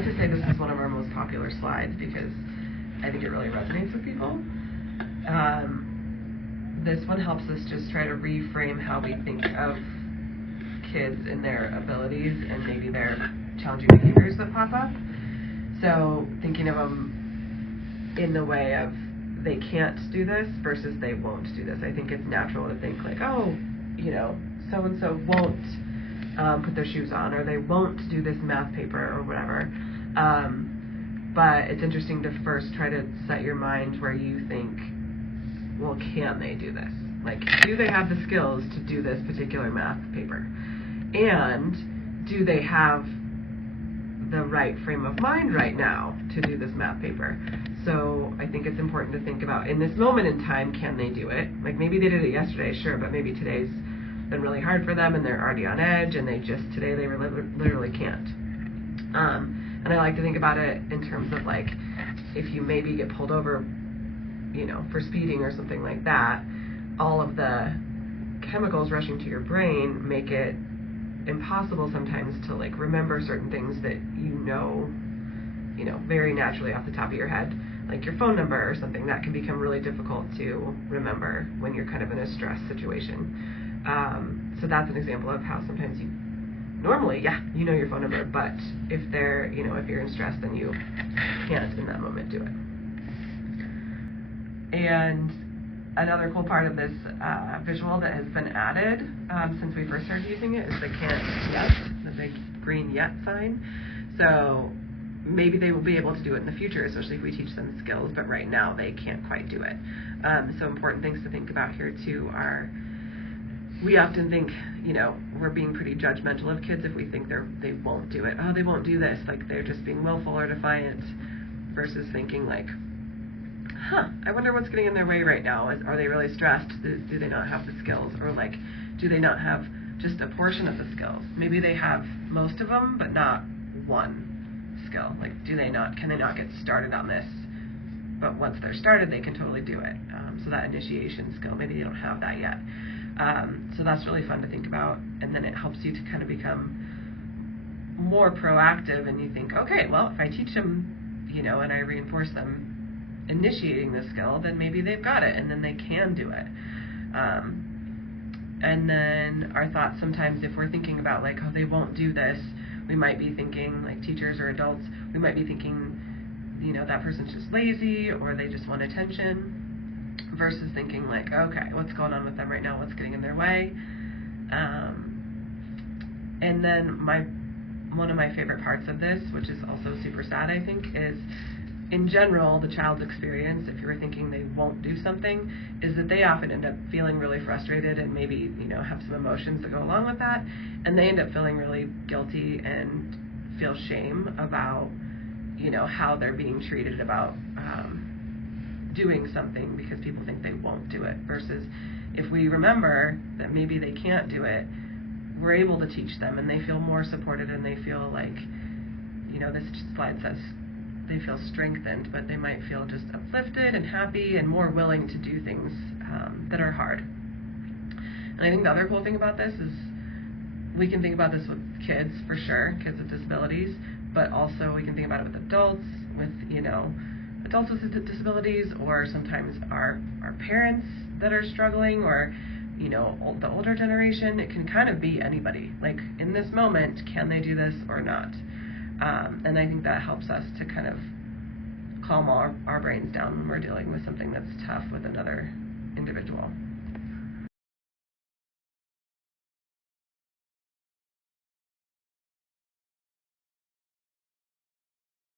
like to say this is one of our most popular slides because I think it really resonates with people. This one helps us just try to reframe how we think of kids and their abilities and maybe their challenging behaviors that pop up. So thinking of them in the way of they can't do this versus they won't do this. I think it's natural to think like, oh, you know, so-and-so won't put their shoes on, or they won't do this math paper or whatever. But it's interesting to first try to set your mind where you think, well, can they do this? Like, do they have the skills to do this particular math paper? And do they have the right frame of mind right now to do this math paper? So I think it's important to think about, in this moment in time, can they do it? Like, maybe they did it yesterday, sure, but maybe today's been really hard for them and they're already on edge and today they literally can't. And I like to think about it in terms of, like, if you maybe get pulled over, you know, for speeding or something like that, all of the chemicals rushing to your brain make it impossible sometimes to, like, remember certain things that you know, very naturally off the top of your head, like your phone number or something. That can become really difficult to remember when you're kind of in a stress situation. So that's an example of how sometimes you normally, you know your phone number, but if you're in stress, then you can't in that moment do it. And another cool part of this visual that has been added since we first started using it is the can't yet, the big green yet sign. So maybe they will be able to do it in the future, especially if we teach them skills, but right now they can't quite do it. So important things to think about here too are, we often think, we're being pretty judgmental of kids if we think they won't do it. Oh, they won't do this, like they're just being willful or defiant, versus thinking like, I wonder what's getting in their way right now. Are they really stressed? Do they not have the skills? Or like, do they not have just a portion of the skills? Maybe they have most of them, but not one skill. Like, can they not get started on this? But once they're started, they can totally do it. So that initiation skill, maybe they don't have that yet. So that's really fun to think about. And then it helps you to kind of become more proactive, and you think, okay, well, if I teach them, and I reinforce them initiating the skill, then maybe they've got it, and then they can do it. And then our thoughts sometimes, if we're thinking about like, oh, they won't do this, we might be thinking, like teachers or adults, we might be thinking, that person's just lazy or they just want attention, versus thinking like, okay, what's going on with them right now? What's getting in their way? And then one of my favorite parts of this, which is also super sad, I think, is in general, the child's experience, if you're thinking they won't do something, is that they often end up feeling really frustrated and maybe, have some emotions that go along with that. And they end up feeling really guilty and feel shame about, how they're being treated about doing something because people think they won't do it. Versus if we remember that maybe they can't do it, we're able to teach them and they feel more supported and they feel like, this slide says, they feel strengthened, but they might feel just uplifted and happy and more willing to do things that are hard. And I think the other cool thing about this is we can think about this with kids, for sure, kids with disabilities, but also we can think about it with adults, with, adults with disabilities, or sometimes our parents that are struggling, or, the older generation. It can kind of be anybody. Like, in this moment, can they do this or not? And I think that helps us to kind of calm our brains down when we're dealing with something that's tough with another individual.